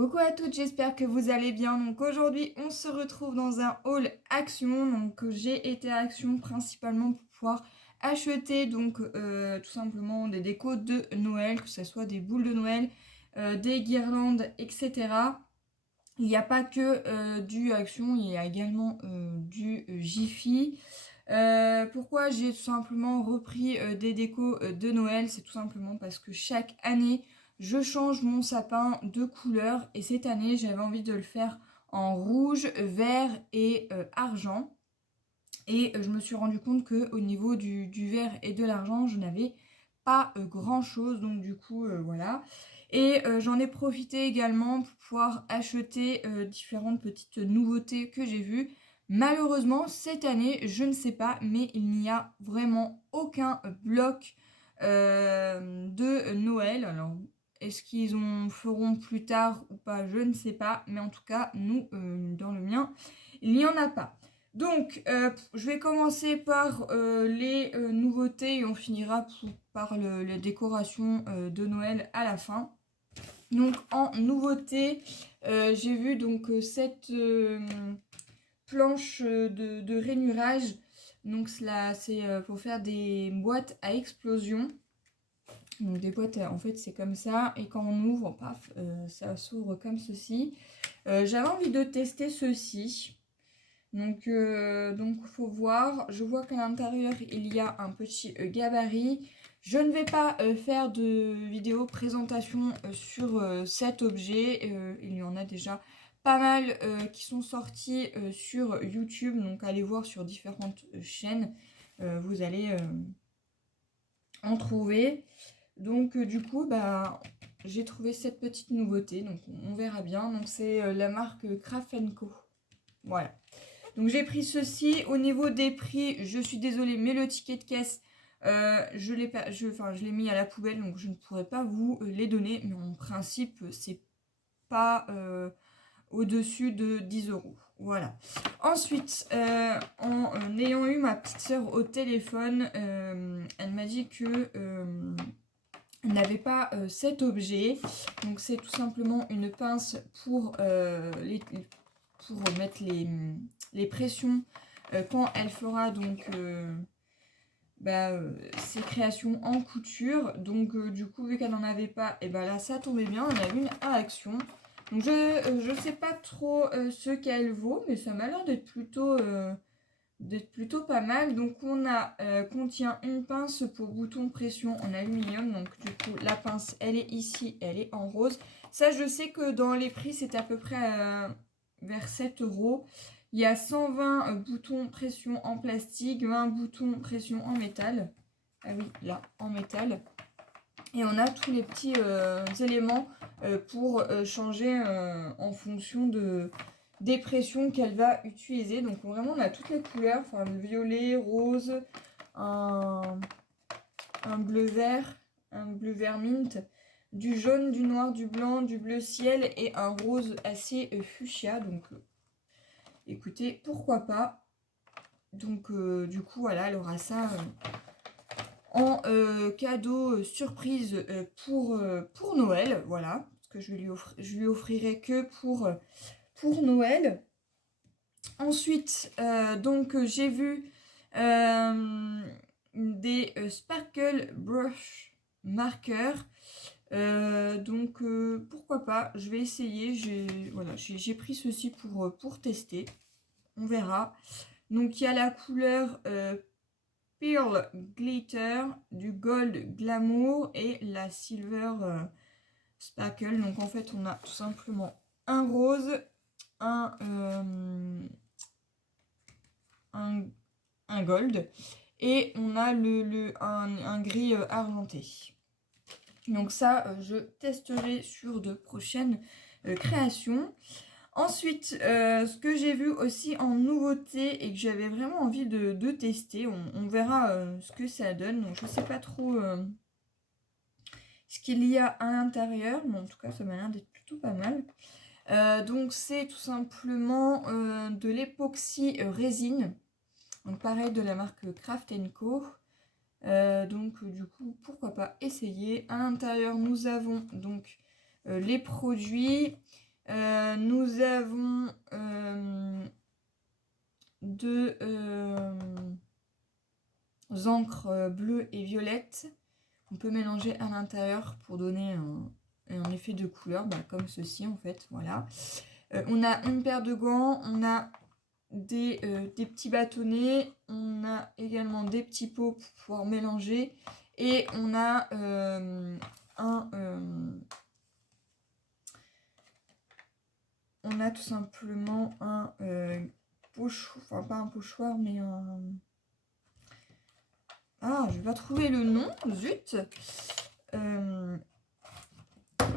Coucou à toutes, j'espère que vous allez bien. Donc aujourd'hui, on se retrouve dans un haul Action. Donc j'ai été à Action principalement pour pouvoir acheter tout simplement des décos de Noël, que ce soit des boules de Noël, des guirlandes, etc. Il n'y a pas que du Action, il y a également du Jiffy. Pourquoi j'ai tout simplement repris des décos de Noël? C'est tout simplement parce que chaque année, je change mon sapin de couleur et cette année, j'avais envie de le faire en rouge, vert et argent. Et je me suis rendu compte que au niveau du vert et de l'argent, je n'avais pas grand chose, donc du coup voilà. Et j'en ai profité également pour pouvoir acheter différentes petites nouveautés que j'ai vues. Malheureusement, cette année, je ne sais pas, mais il n'y a vraiment aucun bloc de Noël. Alors, est-ce qu'ils feront plus tard ou pas? Je ne sais pas, mais en tout cas, nous, dans le mien, il n'y en a pas. Donc, je vais commencer par les nouveautés et on finira par les décorations de Noël à la fin. Donc, en nouveauté, j'ai vu cette planche de rainurage. Donc, cela, c'est pour faire des boîtes à explosion. Donc, des boîtes, en fait, c'est comme ça. Et quand on ouvre, paf, ça s'ouvre comme ceci. J'avais envie de tester ceci. Donc, faut voir. Je vois qu'à l'intérieur, il y a un petit gabarit. Je ne vais pas faire de vidéo présentation sur cet objet. Il y en a déjà pas mal qui sont sortis sur YouTube. Donc, allez voir sur différentes chaînes. Vous allez en trouver. Donc, du coup, bah, j'ai trouvé cette petite nouveauté. Donc, on verra bien. Donc, c'est la marque Craft Co. Voilà. Donc j'ai pris ceci. Au niveau des prix, je suis désolée, mais le ticket de caisse, je l'ai mis à la poubelle, donc je ne pourrais pas vous les donner. Mais en principe, c'est pas au-dessus de 10 €. Voilà. Ensuite, en ayant eu ma petite soeur au téléphone, elle m'a dit que elle n'avait pas cet objet. Donc c'est tout simplement une pince pour mettre les pressions quand elle fera ses créations en couture. Donc du coup, vu qu'elle n'en avait pas, et ben là ça tombait bien, on a une à Action. Donc je sais pas trop ce qu'elle vaut, mais ça m'a l'air d'être plutôt pas mal. Donc on a contient une pince pour bouton pression en aluminium. Donc du coup la pince elle est ici, elle est en rose. Ça je sais que dans les prix c'est à peu près vers 7 €. Il y a 120 boutons pression en plastique, 20 boutons pression en métal. Ah oui, là, en métal. Et on a tous les petits éléments pour changer en fonction des pressions qu'elle va utiliser. Donc vraiment, on a toutes les couleurs. Enfin, le violet, rose, un bleu vert mint, du jaune, du noir, du blanc, du bleu ciel et un rose assez fuchsia. Donc écoutez, pourquoi pas. Donc du coup, voilà, elle aura ça en cadeau surprise pour Noël. Voilà, parce que je lui offrirai que pour Noël. Ensuite, j'ai vu des Sparkle Brush Markers. Pourquoi pas, je vais essayer. J'ai pris ceci pour tester. On verra. Donc il y a la couleur Pearl Glitter, du Gold Glamour et la Silver Sparkle. Donc en fait on a tout simplement un rose, un, un gold et on a un gris argenté. Donc ça je testerai sur de prochaines créations. Ensuite, ce que j'ai vu aussi en nouveauté et que j'avais vraiment envie de tester, on verra ce que ça donne. Donc je sais pas trop ce qu'il y a à l'intérieur, mais en tout cas ça m'a l'air d'être plutôt pas mal. Donc c'est tout simplement de l'époxy résine. Donc pareil de la marque Craft Co. Du coup pourquoi pas essayer. À l'intérieur nous avons donc les produits. Nous avons deux encres bleues et violettes. On peut mélanger à l'intérieur pour donner un effet de couleur, comme ceci en fait, voilà. On a une paire de gants, on a des petits bâtonnets, on a également des petits pots pour pouvoir mélanger, et on a tout simplement un pochoir, enfin pas un pochoir, mais un... Ah, je vais pas trouver le nom, zut.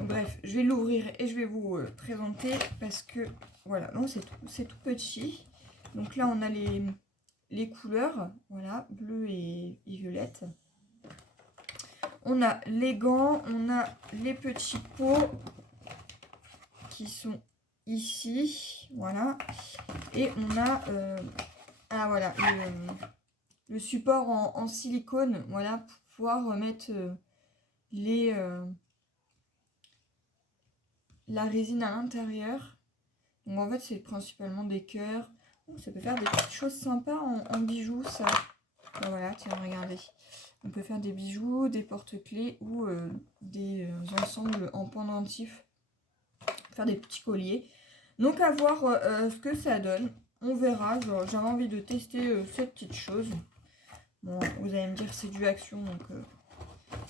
Bref, je vais l'ouvrir et je vais vous présenter parce que, voilà, non, c'est tout petit. Donc là, on a les couleurs, voilà, bleu et violette. On a les gants, on a les petits pots qui sont ici, voilà. Et on a, voilà, le support en silicone, voilà, pour pouvoir mettre la résine à l'intérieur. Donc en fait, c'est principalement des cœurs. Ça peut faire des petites choses sympas en bijoux, ça. Ben voilà, tiens, regardez. On peut faire des bijoux, des porte-clés ou des ensembles en pendentif. Faire des petits colliers. Donc à voir ce que ça donne. On verra. J'avais envie de tester cette petite chose. Bon, vous allez me dire c'est du Action, donc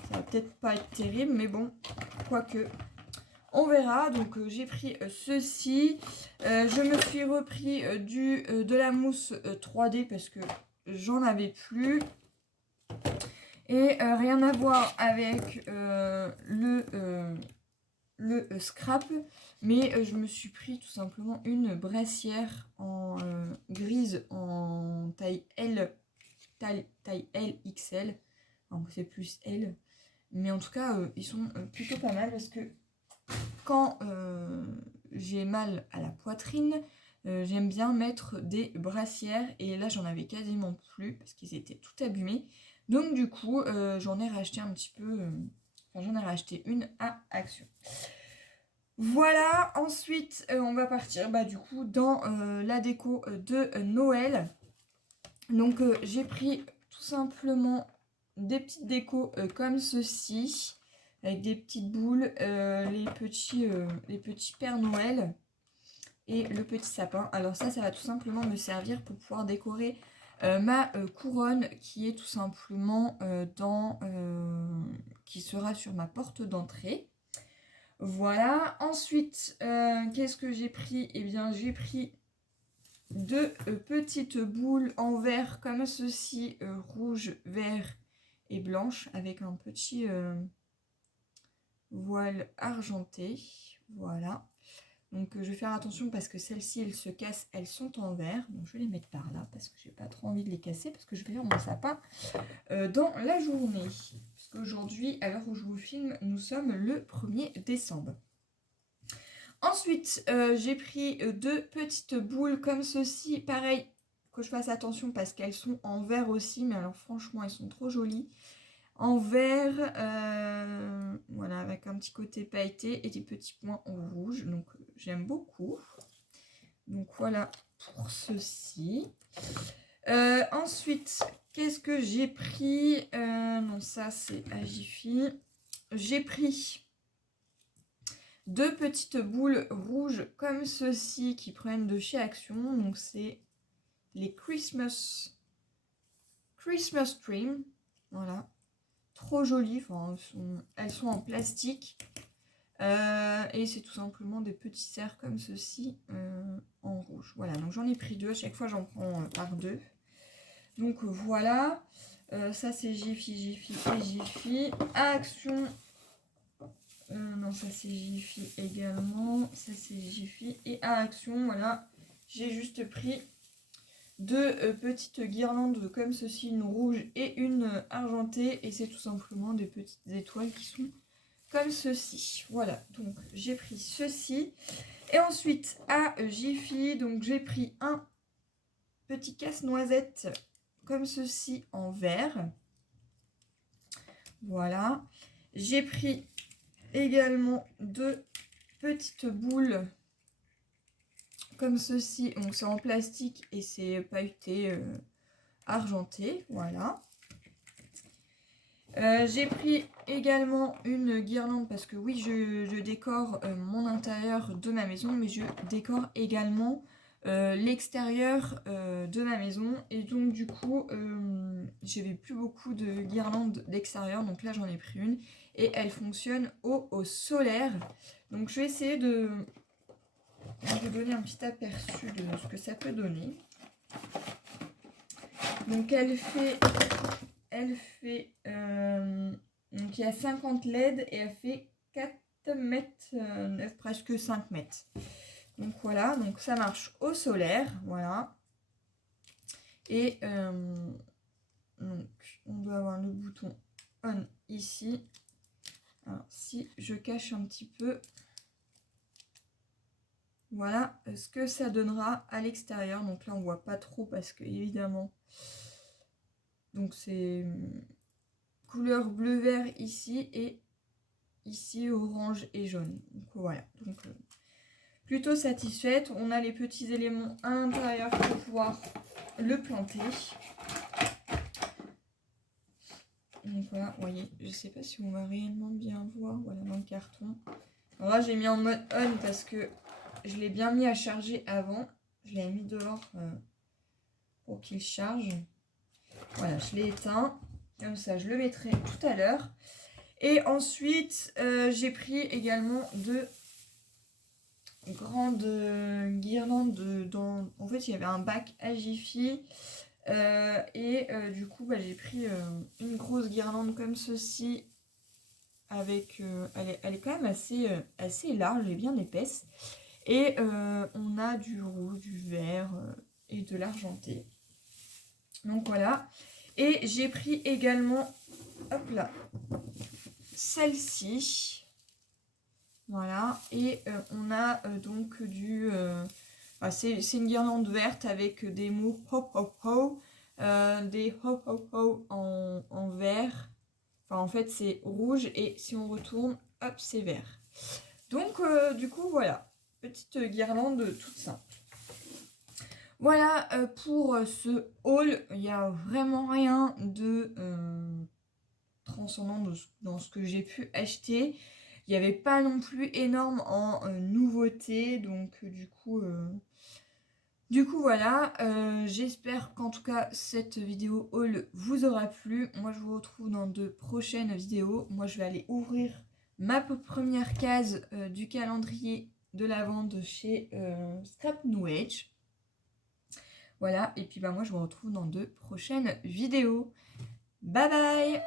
ça va peut-être pas être terrible, mais bon, quoique. On verra. Donc j'ai pris ceci. Je me suis repris de la mousse 3D parce que j'en avais plus. Et rien à voir avec le scrap. Mais je me suis pris tout simplement une brassière en grise en taille L. Taille L XL. Donc c'est plus L. Mais en tout cas, ils sont plutôt pas mal parce que quand j'ai mal à la poitrine, j'aime bien mettre des brassières. Et là, j'en avais quasiment plus parce qu'ils étaient tout abîmés. Donc du coup, j'en ai racheté un petit peu. J'en ai racheté une à Action. Voilà, ensuite, on va partir du coup dans la déco de Noël. Donc j'ai pris tout simplement des petites décos comme ceci, avec des petites boules, les petits Pères Noël et le petit sapin. Alors ça va tout simplement me servir pour pouvoir décorer ma couronne qui est tout simplement qui sera sur ma porte d'entrée. Voilà, ensuite, qu'est-ce que j'ai pris? Eh bien, j'ai pris deux petites boules en verre comme ceci, rouge, vert et blanche, avec un petit voile argenté. Voilà. Donc je vais faire attention parce que celles-ci, elles se cassent, elles sont en verre. Donc je vais les mettre par là parce que j'ai pas trop envie de les casser parce que je vais faire mon sapin dans la journée. Puisqu'aujourd'hui, à l'heure où je vous filme, nous sommes le 1er décembre. Ensuite, j'ai pris deux petites boules comme ceci. Pareil, que je fasse attention parce qu'elles sont en verre aussi. Mais alors franchement, elles sont trop jolies. En verre, voilà, avec un petit côté pailleté et des petits points en rouge. Donc, j'aime beaucoup. Donc, voilà pour ceci. Ensuite, qu'est-ce que j'ai pris? Non, ça, c'est à Jiffy. J'ai pris deux petites boules rouges comme ceci qui prennent de chez Action. Donc, c'est les Christmas Dream. Voilà. Trop jolies. Enfin, elles sont en plastique. Et c'est tout simplement des petits cerfs comme ceci en rouge. Voilà, donc j'en ai pris deux. À chaque fois, j'en prends par deux. Donc voilà. Ça, c'est Jiffy et Jiffy. Action. Non, ça c'est Jiffy également. Ça c'est Jiffy. Et à Action, voilà, j'ai juste pris deux petites guirlandes comme ceci, une rouge et une argentée. Et c'est tout simplement des petites étoiles qui sont comme ceci. Voilà, donc j'ai pris ceci. Et ensuite, à Jiffy, donc j'ai pris un petit casse-noisette comme ceci en verre. Voilà. J'ai pris également deux petites boules comme ceci. Donc c'est en plastique et c'est pailleté argenté, voilà. J'ai pris également une guirlande parce que oui, je décore mon intérieur de ma maison, mais je décore également l'extérieur de ma maison. Et donc du coup, j'avais plus beaucoup de guirlandes d'extérieur, donc là j'en ai pris une. Et elle fonctionne au solaire. Donc je vais essayer de vous donner un petit aperçu de ce que ça peut donner. Donc elle fait donc il y a 50 LED et elle fait 4 mètres 9, presque 5 mètres. Donc voilà, donc ça marche au solaire, voilà. Et donc on doit avoir le bouton on ici. Alors si je cache un petit peu, voilà ce que ça donnera à l'extérieur. Donc là on voit pas trop parce que évidemment, donc c'est couleur bleu-vert ici et ici orange et jaune. Donc voilà, donc plutôt satisfaite. On a les petits éléments à l'intérieur pour pouvoir le planter. Donc voilà, vous voyez, je sais pas si on va réellement bien voir, voilà dans le carton. Alors là j'ai mis en mode on parce que je l'ai bien mis à charger avant. Je l'ai mis dehors pour qu'il charge. Voilà, je l'ai éteint. Comme ça, je le mettrai tout à l'heure. Et ensuite, j'ai pris également de grandes guirlandes. En fait, il y avait un bac à Jiffy. Du coup, j'ai pris une grosse guirlande comme ceci. Avec, elle est quand même assez large et bien épaisse. Et on a du rouge, du vert et de l'argenté. Donc voilà. Et j'ai pris également, hop là, celle-ci. Voilà. Et on a donc du... c'est une guirlande verte avec des mots hop hop ho. Des hop hop ho en vert. Enfin, en fait, c'est rouge et si on retourne, hop, c'est vert. Donc, du coup, voilà. Petite guirlande toute simple. Voilà pour ce haul. Il n'y a vraiment rien de transcendant dans ce que j'ai pu acheter. Il n'y avait pas non plus énorme en nouveautés. Donc, du coup, voilà. J'espère qu'en tout cas, cette vidéo haul vous aura plu. Moi, je vous retrouve dans de prochaines vidéos. Moi, je vais aller ouvrir ma première case du calendrier de la vente chez Scrap New Age. Voilà, et puis moi je vous retrouve dans de prochaines vidéos. Bye bye!